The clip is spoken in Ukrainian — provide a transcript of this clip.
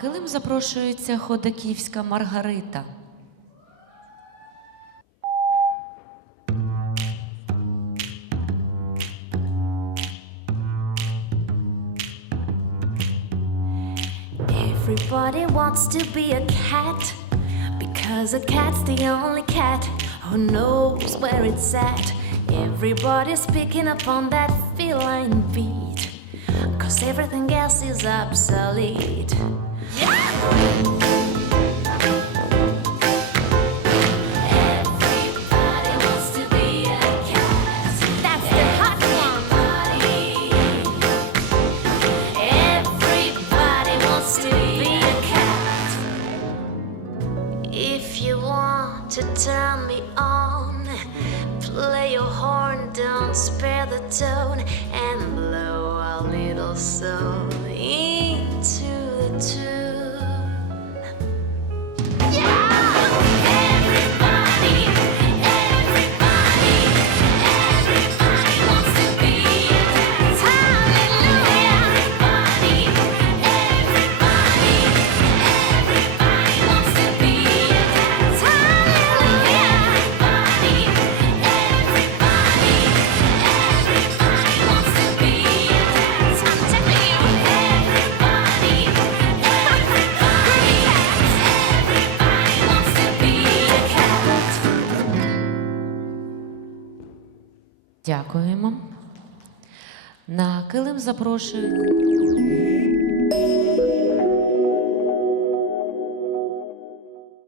килим запрошується ходаківська Маргарита. Everybody wants to be a cat because a cat's the only cat who knows where it's at. Everybody's picking up on that feline beat because everything else is obsolete. Spare the tone, and blow a little soul Дякуємо. На килим запрошують